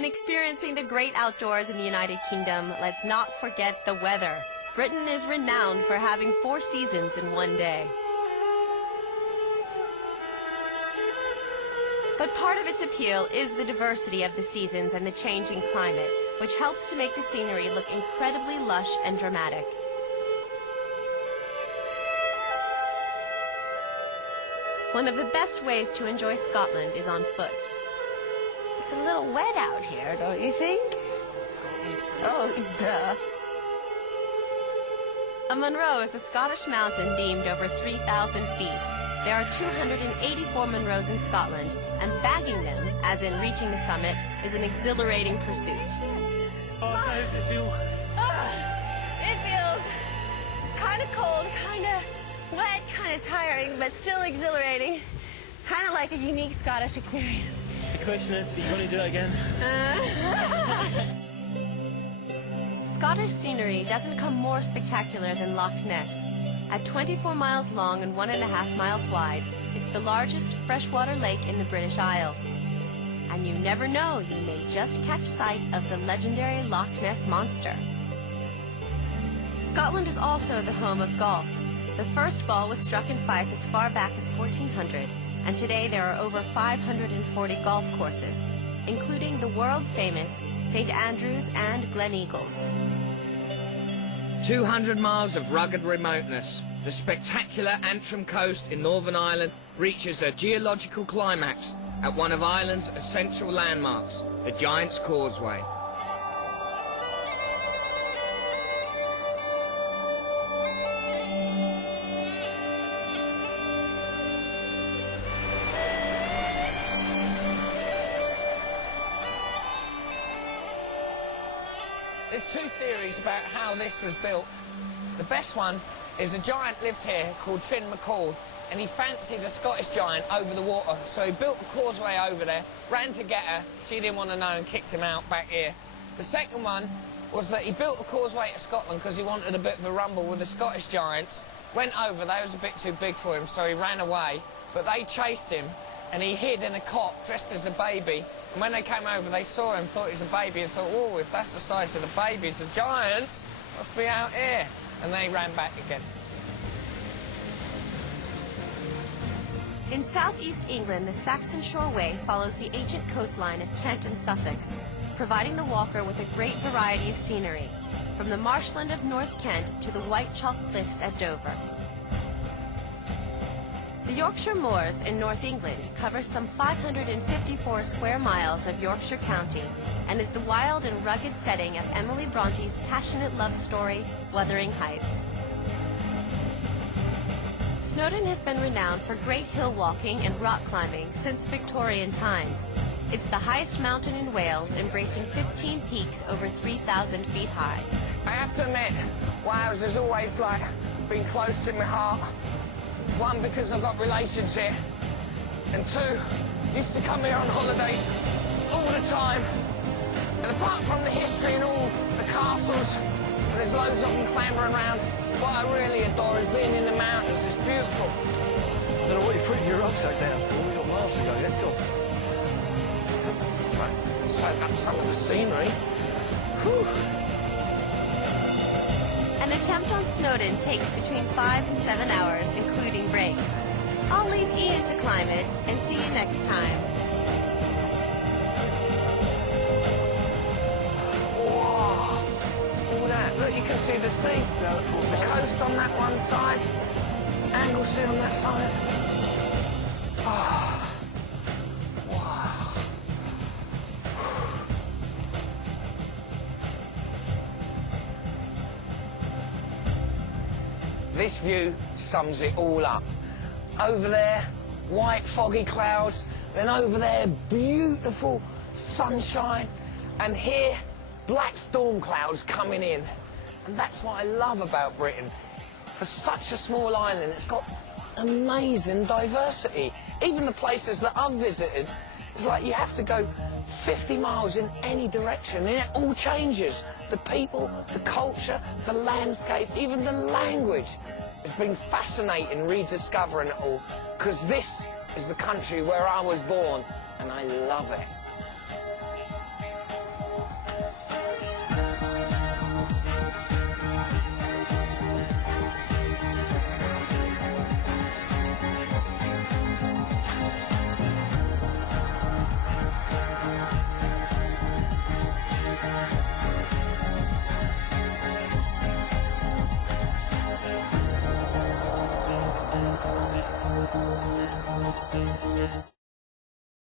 When experiencing the great outdoors in the United Kingdom, let's not forget the weather. Britain is renowned for having 4 seasons in one day. But part of its appeal is the diversity of the seasons and the changing climate, which helps to make the scenery look incredibly lush and dramatic. One of the best ways to enjoy Scotland is on foot. It's a little wet out here, don't you think? Oh, duh. A Munro is a Scottish mountain deemed over 3,000 feet. There are 284 Munros in Scotland, and bagging them, as in reaching the summit, is an exhilarating pursuit. How does it feel? It feels kind of cold, kind of wet, kind of tiring, but still exhilarating. Kind of like a unique Scottish experience. The question is, are you going to do it again? Scottish scenery doesn't come more spectacular than Loch Ness. At 24 miles long and 1.5 miles wide, it's the largest freshwater lake in the British Isles. And you never know, you may just catch sight of the legendary Loch Ness monster. Scotland is also the home of golf. The first ball was struck in Fife as far back as 1400, and today there are over 540 golf courses, including the world-famous St. Andrews and Gleneagles. 200 miles of rugged remoteness. The spectacular Antrim coast in Northern Ireland reaches a geological climax at one of Ireland's essential landmarks, the Giant's Causeway. There's 2 theories about how this was built. The best one is a giant lived here called Finn McCall, and he fancied a Scottish giant over the water, so he built a causeway over there, ran to get her, she didn't want to know and kicked him out back here. The second one was that he built a causeway to Scotland because he wanted a bit of a rumble with the Scottish giants, went over, they was a bit too big for him, so he ran away, but they chased him, and he hid in a cot dressed as a baby. And when they came over, they saw him, thought he was a baby, and thought, oh, if that's the size of the babies, the giants must be out here. And they ran back again. In southeast England, the Saxon Shore Way follows the ancient coastline of Kent and Sussex, providing the walker with a great variety of scenery, from the marshland of North Kent to the white chalk cliffs at Dover. The Yorkshire Moors in North England covers some 554 square miles of Yorkshire County and is the wild and rugged setting of Emily Bronte's passionate love story, Wuthering Heights. Snowdon has been renowned for great hill walking and rock climbing since Victorian times. It's the highest mountain in Wales, embracing 15 peaks over 3,000 feet high. I have to admit, Wales has always, been close to my heart. 1, because I've got relations here, and 2, used to come here on holidays all the time. And apart from the history and all the castles, and there's loads of them clambering around, what I really adore is being in the mountains. It's beautiful. I don't know what you're putting your rucksack down for. We got miles to go yet. Go on. Soak up some of the scenery. Whew. An attempt on Snowdon takes between 5 and 7 hours, including breaks. I'll leave Ian to climb it, and see you next time. Whoa! All that. Look, you can see the sea. The coast on that one side. Anglesey on that side. Oh. Wow. This view sums it all up. Over there, white foggy clouds, then over there, beautiful sunshine, and here, black storm clouds coming in. And that's what I love about Britain. For such a small island, it's got amazing diversity. Even the places that I've visited, it's like you have to go 50 miles in any direction, and it all changes. The people, the culture, the landscape, even the language. It's been fascinating rediscovering it all, because this is the country where I was born, and I love it.